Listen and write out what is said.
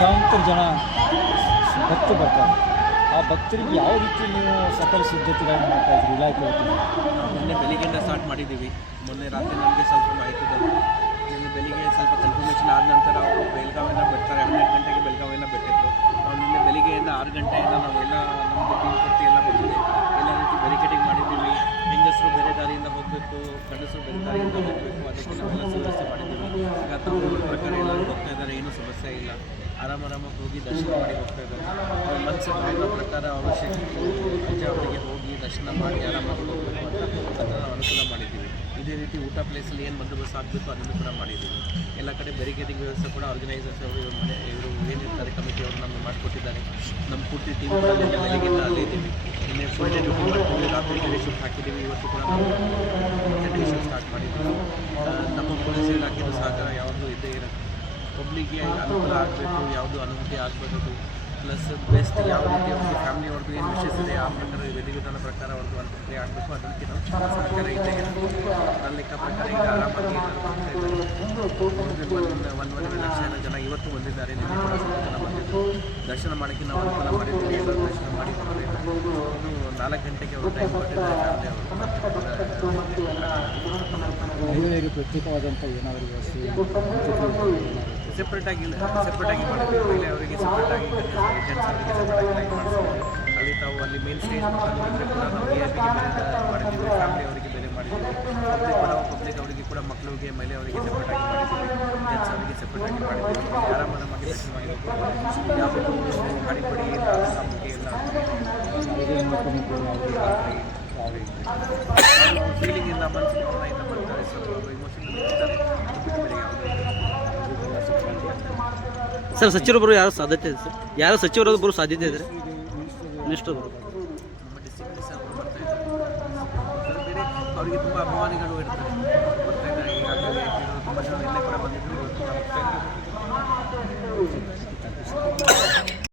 ಲಕ್ಷಾಂತರ ಜನ ಭಕ್ತರು ಬರ್ತಾರೆ. ಆ ಭಕ್ತರಿಗೆ ಯಾವ ರೀತಿ ನೀವು ಸಕಲ ಸಿದ್ಧತೆಗಳನ್ನು ಮಾಡ್ತಾ ಇದ್ರಿ ಇಲಾಖೆ ಮೊನ್ನೆ ಬೆಳಿಗ್ಗೆಯಿಂದ ಸ್ಟಾರ್ಟ್ ಮಾಡಿದ್ದೀವಿ. ಮೊನ್ನೆ ರಾತ್ರಿ ನಮಗೆ ಸ್ವಲ್ಪ ಮಾಹಿತಿ ನಿನ್ನೆ ಬೆಳಿಗ್ಗೆ ಸ್ವಲ್ಪ ಕನ್ಫರ್ಮೇಷನ್ ಆದ ನಂತರ ಅವರು ಬೆಳಗಾವಿನ ಬಿಡ್ತಾರೆ ಹನ್ನೆರಡು ಗಂಟೆಗೆ ಬೆಳಗಾವಿನ ಬಿಟ್ಟಿದ್ರು ನಾವು ನಿನ್ನೆ ಬೆಳಿಗ್ಗೆಯಿಂದ ಆರು ಗಂಟೆಯಿಂದ ನಾವೆಲ್ಲ ನಮ್ಮದು ಟೀಮ್ ಪೂರ್ತಿ ಎಲ್ಲ ಬಂದಿದೆ. ಎಲ್ಲ ರೀತಿ ಬ್ಯಾರಿಕೇಡಿಂಗ್ ಮಾಡಿದ್ದೀವಿ. ಹೆಂಗಸರು ಬೇರೆ ದಾರಿಯಿಂದ ಹೋಗಬೇಕು, ಗಂಡಸರು ಬೇರೆ ದಾರಿಯಿಂದ ಹೋಗಬೇಕು, ಅದಕ್ಕೆ ನಾವೆಲ್ಲ ಸಮಸ್ಯೆ ಮಾಡಿದ್ದೀವಿ. ಈಗ ತಾವು ಪ್ರಕಾರ ಎಲ್ಲರೂ ಹೋಗ್ತಾ ಇದ್ದಾರೆ ಏನೂ ಸಮಸ್ಯೆ ಇಲ್ಲ. ಆರಾಮ ಆರಾಮಾಗಿ ಹೋಗಿ ದರ್ಶನ ಮಾಡಿ ಹೋಗ್ತಾ ಇದ್ದಾರೆ. ಅವ್ರ ಮನಸ್ಸು ಪ್ರಕಾರ ಅವಶ್ಯಕತೆ ಅಜ್ಜ ಹೋಗಿ ದರ್ಶನ ಮಾಡಿ ಆರಾಮಾಗಿ ಹೋಗಬೇಕು ಅಂತ ಅನುಕೂಲ ಮಾಡಿದ್ದೀವಿ. ಇದೇ ರೀತಿ ಊಟ ಪ್ಲೇಸಲ್ಲಿ ಏನು ಬಂದೋಬಸ್ತ್ ಆಗಬೇಕು ಅದನ್ನು ಕೂಡ ಮಾಡಿದ್ದೀವಿ. ಎಲ್ಲ ಕಡೆ ಬ್ಯಾರಿಕೇಡಿಂಗ್ ವ್ಯವಸ್ಥೆ ಕೂಡ ಆರ್ಗನೈಸರ್ಸ್ ಅವರು ಇವರು ಮನೆ, ಇವರು ಏನಿರ್ತಾರೆ ಕಮಿಟಿ ಅವರು ನಮಗೆ ಮಾಡಿಕೊಟ್ಟಿದ್ದಾರೆ. ನಮ್ಮ ಪೂರ್ತಿ ಟೀಮ್ ಬೆಳಗ್ಗೆಯಿಂದ ಅಲ್ಲೇ ನಿನ್ನೆ ಫುಲ್ ಡ್ಯೂಟಿ ಮಾಡ್ತೀವಿ ರಾತ್ರಿ ಡೇ ಶಿಫ್ಟ್ ಹಾಕಿದ್ದೀವಿ. ಇವತ್ತು ಕೂಡ ನಾವು ಮತ್ತೆ ಸ್ಟಾರ್ಟ್ ಮಾಡಿದ್ದೀವಿ. ನಮ್ಮ ಪೊಲೀಸ್ ಇಲಾಖೆದು ಸಹಕಾರ ಯಾವಾಗಲೂ ಇದ್ದೇ ಇರುತ್ತೆ ಪಬ್ಲಿಕ್ಗೆ ಅನುಕೂಲ ಆಗಬೇಕು, ಯಾವುದು ಅನುಮತಿ ಆಗಬಾರ್ದು ಪ್ಲಸ್ ಬೆಸ್ಟ್ ಯಾವ ರೀತಿ ಅವ್ರಿಗೆ ಫ್ಯಾಮಿಲಿ ಅವ್ರದ್ದು ಏನು ವಿಶೇಷ ಇದೆ, ಆ ಪ್ರಕಾರ ವಿಧಿವಿಧಾನ ಪ್ರಕಾರ ಅವ್ರದ್ದು ಅನುಮತಿ ಆಗಬೇಕು ಅದಕ್ಕೆ ನಾವು ಸಹಕಾರ ಇದ್ದೇ ಇರುತ್ತೆ ನನ್ನ ಲೆಕ್ಕ ಪ್ರಕಾರ ಈಗ ಆರಾಮಾಗಿ ಎಲ್ಲರೂ ಹೋಗ್ತಾ ಇದ್ದಾರೆ ಒಂದು ಒಂದೂವರೆ ಲಕ್ಷ ಜನ ಇವತ್ತು ಬಂದಿದ್ದಾರೆ. ನಿನ್ನೆ ಕೂಡ ಸ್ವಲ್ಪ ಜನ ಬಂದಿದ್ದು ದರ್ಶನ ಮಾಡೋಕ್ಕೆ ನಾವು ಅನುಕೂಲ ಮಾಡಿದ್ದೀವಿ. ಎಲ್ಲರೂ ದರ್ಶನ ಮಾಡಿ ಇನ್ನು ನಾಲ್ಕು ಗಂಟೆಗೆ ಅವರು ಟೈಮ್ ಕೊಟ್ಟಿದ್ದಾರೆ. ಪ್ರತ್ಯೇಕವಾದಂಥ ಏನಾದರೂ ವ್ಯವಸ್ಥೆ ಸೆಪ್ರೇಟಾಗಿ ಸೆಪ್ರೇಟಾಗಿ ಮಾಡಿದ್ವಿ ಮಹಿಳೆ ಅವರಿಗೆ ಸೆಪ್ರೇಟಾಗಿ ಜೆಂಟ್ಸ್ ಅವರಿಗೆ ಸೆಪ್ರೇಟಾಗಿ ಮಾಡಿಸಿದ್ವಿ ಅಲ್ಲಿ ತಾವು ಅಲ್ಲಿ ಮೇನ್ ಸ್ಟೇಜ್ ನೋಡಿದ್ರೆ ಕೂಡ ನಾವು ವಿ ಐ ಪಿಗೆ ಮಾಡಿದ್ದೀವಿ ಫ್ಯಾಮಿಲಿ ಅವರಿಗೆ ಬೇರೆ ಮಾಡಿದ್ದೀವಿ ಪಬ್ಲಿಕ್ ಕೂಡ ಪಬ್ಲಿಕ್ ಅವರಿಗೆ ಕೂಡ ಮಕ್ಕಳಿಗೆ ಮಹಿಳೆಯವರಿಗೆ ಸೆಪ್ರೇಟಾಗಿ ಮಾಡಿದ್ದೀವಿ ಜೆಂಟ್ಸ್ ಅವರಿಗೆ ಸೆಪ್ರೇಟಾಗಿ ಮಾಡಿದ್ದೀವಿ ಆರಾಮ ನಮಗೆ ದರ್ಶನ ಮಾಡಿ ಹೋಗ್ಬೋದು. ಯಾವುದು ಅಡಿಪಡಿ ಇಲ್ಲ ನಮಗೆ ಇಲ್ಲ ಫೀಲಿಂಗ್ ಇಲ್ಲ ಮನಸ್ಸಿಗೆ ಬರ್ತಾರೆ ಸ್ವಲ್ಪ ಇಲ್ಲ. ಸರ್ ಸಚಿವರೊಬ್ಬರು ಯಾರು ಸಾಧ್ಯತೆ ಇದೆ ಸರ್? ಯಾರು ಸಚಿವರೊಬ್ಬರು ಸಾಧ್ಯತೆ ಇದೆ? ಮಿನಿಸ್ಟರ್ ಅವರು. ನಮ್ಮ ಡಿಸ್ಟ್ರಿಕ್ಟ್ ಸರ್ ಅವರು ಇದ್ದಾರೆ. ಅವರಿಗೆ ತುಂಬ ಅಭಿಮಾನಿಗಳು ಇರ್ತಾರೆ. Básicamente para